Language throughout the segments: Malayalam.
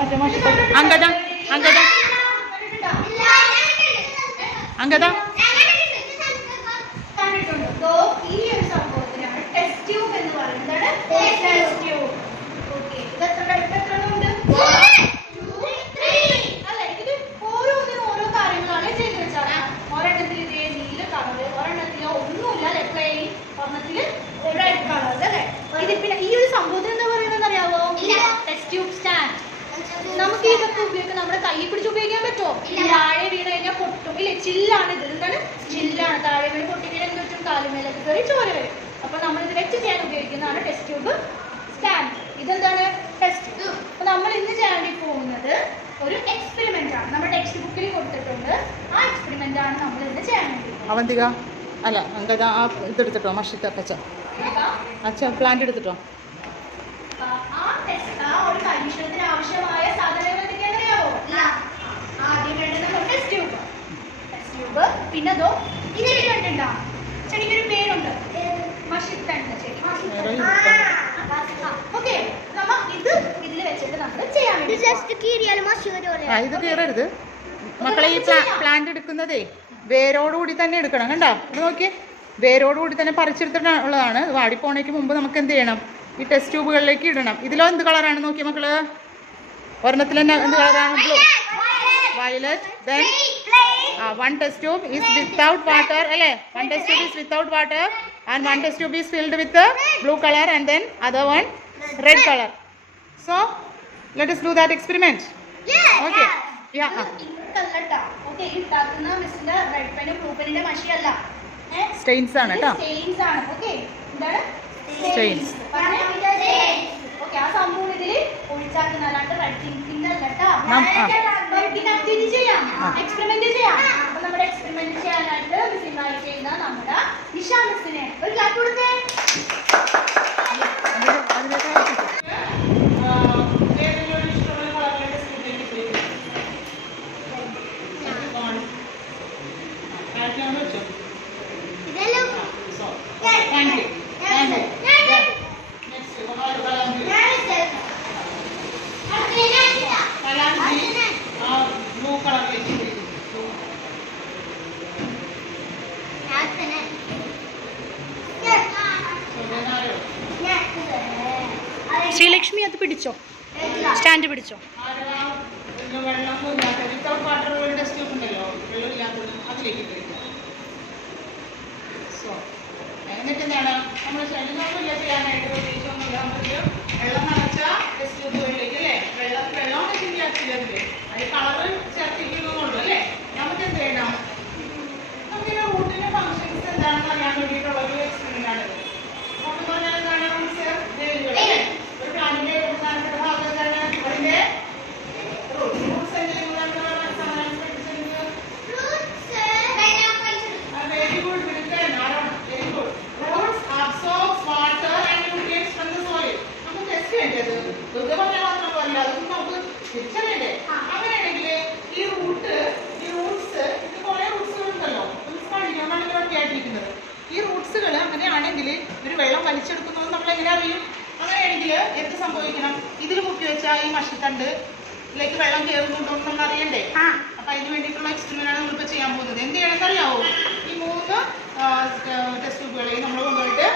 മറ്റേ മാഷ് അങ്കദ അങ്കദ അങ്കദ നമുക്ക് ഇതൊക്കെ ഉപയോഗിക്കാം. നമ്മുടെ കൈ പിടിച്ച് ഉപയോഗിക്കാൻ പറ്റുമോ? താഴെ വീണ് കഴിഞ്ഞാൽ പൊട്ടും ഇല്ലേ? ചില്ലാണ് ഇത്. എന്താണ് ചില്ലാണ്? താഴെ വീണ് പൊട്ടി വീണ് എന്ത് പറ്റും? കാലുമേലൊക്കെ കയറി ചോര വരും. അപ്പൊ നമ്മൾ ഇത് വെച്ച് ചെയ്യാൻ ഉപയോഗിക്കുന്നതാണ് ടെസ്റ്റ് ട്യൂബ് സ്റ്റാൻഡ്. ഇതെന്താണ്? Test tube. അപ്പൊ നമ്മൾ ഇന്ന് ചെയ്യാൻ വേണ്ടി പോകുന്നത് ഒരു എക്സ്പെരിമെന്റ് ആണ്. നമ്മുടെ ടെക്സ്റ്റ് ബുക്കിൽ കൊടുത്തിട്ടുണ്ട്. ആ എക്സ്പെരിമെന്റ് ആണ് നമ്മൾ ഇന്ന് ചെയ്യാൻ വേണ്ടി. അവന്തിക അല്ല അങ്കദ ആ ഇതെടുത്തിട്ടോ മഷിത്ത പച്ച അച്ഛ പ്ലാന്റ് എടുത്തിട്ടോ. ആ ഒരു പരീക്ഷണത്തിന് ആവശ്യമായ സാധനങ്ങൾ എന്തൊക്കെയാണെന്നറിയാവോ? ആദ്യം വേണ്ടത് ടെസ്റ്റ് ട്യൂബ്. ടെസ്റ്റ് ട്യൂബ് പിന്നെ അതോ ഇതിൽ കണ്ടിട്ടുണ്ടോ? ചെടിക്കൊരു പേരുണ്ട്, മഷിത്തണ്ട് ചെടി. ഓക്കെ, നമ്മ ഇത് ഇതിൽ വെച്ചിട്ട് നമ്മൾ ചെയ്യാൻ വേണ്ടി ഇത് കീറരുത് മക്കളെ. ഈ പ്ലാന്റ് എടുക്കുന്നതേ വേരോടുകൂടി തന്നെ എടുക്കണം. കണ്ടോ? ഇത് നോക്കിയേ, വേരോടുകൂടി തന്നെ പറിച്ചെടുത്തിട്ടുള്ളതാണ്. വാടിപ്പോണേക്ക് മുമ്പ് നമുക്ക് എന്ത് ചെയ്യണം? ഈ ടെസ്റ്റ് ട്യൂബുകളിലേക്ക് ഇടണം. ഇതിലോ എന്ത് കളറാണ് നോക്കിയ മക്കള്? ഒരെണ്ണത്തിൽ തന്നെ എന്ത് കളറാണ്? Blue, violet. Then one test tube is without water അല്ലേ? one test tube is without water and one test tube is filled with the blue color and then other one red color. So let us do that experiment. Okay. Yeah. Okay, ഇട്ടാക്കുന്ന മിസ്സിന്റെ റെഡ് പെനും ബ്ലൂ പെനിന്റെ മഷിയല്ല, സ്റ്റെയിൻസ് ആണ് കേട്ടോ. സ്റ്റെയിൻസ് ആണ്. ഓക്കെ, എന്താണ് സ്റ്റെയിൻസ്? ഓക്കെ, ആ സംഭവം ഇതിൽ ഒഴിച്ചാക്കുന്ന അല്ലാണ്ട് റെഡ് ഇങ്കിന്റെ അല്ല കേട്ടോ. ചെയ്യാം, എക്സ്പെരിമെന്റ് ചെയ്യാം. അപ്പൊ നമ്മുടെ എക്സ്പെരിമെന്റ് ചെയ്യാനായിട്ട് മിസ് ഇൻവൈറ്റ് ചെയ്യുന്ന നമ്മുടെ നിഷ മിസ്സിനെ ഒരു ക്ലാപ്പ് കൊടുത്തേ. ശ്രീലക്ഷ്മി അത് പിടിച്ചോ, സ്റ്റാൻഡ് പിടിച്ചോ. എന്നിട്ട് എന്താണ് നമ്മൾ ശരീരമൊന്നുമില്ല ചെയ്യാനായിട്ട് പ്രത്യേകിച്ചൊന്നുമില്ല. നമുക്ക് വെള്ളം നിറച്ച ടെസ്റ്റ് ട്യൂബുകളിലേക്ക് അല്ലേ? വെള്ളം ചേർത്തില്ലേ? അത് കളറ് ചേർത്തിരിക്കുന്നുള്ളൂ അല്ലേ? നമുക്ക് എന്ത് ചെയ്യണം? നമുക്കിന്റെ റൂട്ടിന്റെ ഫങ്ഷൻസ് എന്താണെന്ന് അറിയാൻ വേണ്ടിയിട്ടുള്ള ഒരു എക്സ്പെരിമെന്റ് ആണ്. റൂട്ട് എന്ന് പറഞ്ഞാൽ എന്താണ്? റൂട്ട്സ്, വേരുകൾ അല്ലേ? ഒരു പ്ലാന്റിന്റെ പ്രധാനപ്പെട്ട ഭാഗം എന്താണ്? അതിന്റെ റൂട്ട്സ് എന്തെങ്കിലും very good. Very good. Roots absorbs water and nutrients from the soil. നമുക്ക് ടെസ്റ്റ് ചെയ്യേണ്ടത് വെറുതെ പറഞ്ഞാൽ മാത്രം പോരല്ല, അതൊന്നും നമുക്ക് തിരിച്ചറിയണ്ടേ? അങ്ങനെയാണെങ്കിൽ ഈ റൂട്ട്സ് ഇത് കുറെ റൂട്ട്സുകൾ ഉണ്ടല്ലോ, പഠിക്കാനാണ് ഇങ്ങനെ ഒക്കെയായിട്ടിരിക്കുന്നത്. ഈ റൂട്ട്സുകൾ അങ്ങനെയാണെങ്കിൽ ഒരു വെള്ളം വലിച്ചെടുക്കുന്നത് നമ്മൾ എങ്ങനെ അറിയും? അങ്ങനെയാണെങ്കിൽ എന്ത് സംഭവിക്കണം? ഇതിൽ മുക്കി വെച്ചാൽ ഈ മഷിത്തണ്ട് ഇതിലേക്ക് വെള്ളം കയറുന്നുണ്ടോ എന്ന് നമ്മൾ അറിയണ്ടേ? അപ്പൊ അതിന് വേണ്ടിയിട്ടുള്ള എക്സ്പെരിമെന്റ് ആണ് നമ്മളിപ്പോൾ ചെയ്യാൻ പോകുന്നത്. എന്ത് ചെയ്യണമെന്ന് അറിയാവോ? ഈ 3 ടെസ്റ്റ് ട്യൂബുകളെയും നമ്മൾ കൊണ്ടുപോയിട്ട്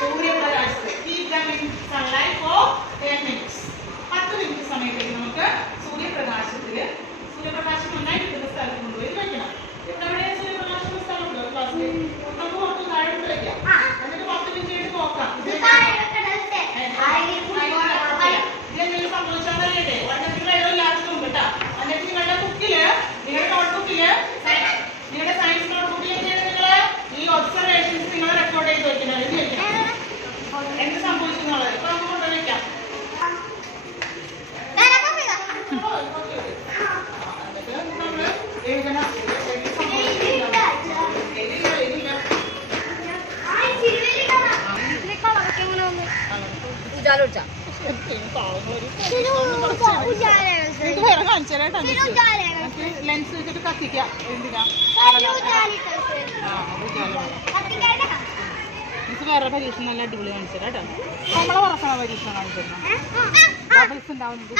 സൂര്യപ്രകാശത്ത് സൺലൈറ്റ് ഫോർ 10 minutes 10 മിനിറ്റ് സമയത്തേക്ക് നമുക്ക് സൂര്യപ്രകാശം നന്നായി കിട്ടുന്ന സ്ഥലത്ത് കൊണ്ടുപോയി വയ്ക്കണം. ഇവിടെ എവിടെ സൂര്യപ്രകാശം സ്ഥലമുണ്ടോ ക്ലാസ്സിൽ? നമുക്ക് പുറത്ത് താഴെ വയ്ക്കാം. എന്നിട്ട് 10 മിനിറ്റ് കഴിഞ്ഞ് നോക്കാം. ഇതെന്തെങ്കിലും സംഭവിച്ചാൽ അറിയട്ടെ? ഒരെണ്ണത്തിൽ വെള്ളം ഇല്ലാത്തതും കേട്ടോ. എന്നിട്ട് നിങ്ങളുടെ ബുക്കില്, നിങ്ങളുടെ നോട്ട്ബുക്കില്, നിങ്ങളുടെ സയൻസ് നോട്ട്ബുക്കിൽ എന്ത് ചെയ്യണം? നിങ്ങൾ ഈ ഒബ്സർവേഷൻസ് നിങ്ങൾ റെക്കോർഡ് ചെയ്ത് വെക്കണം. എന്ത് വെക്കണം? എന്ത് സംഭവിച്ചു എന്നുള്ളത് ഇപ്പൊ നമുക്ക് കൊണ്ടുവയ്ക്കാം. നമ്മൾ എഴുതണം. ലെൻസ് വെച്ചിട്ട് കത്തിക്കാം. എന്തിനാ? ഇത് വേറെ പരീക്ഷണം നല്ല അടിപൊളി കാണിച്ചു തരാം കേട്ടോ. നമ്മളെ പറക്കണ പരീക്ഷണം കാണിച്ചു തരണം. ബബിൾസ് ഉണ്ടാവുന്നുണ്ട്.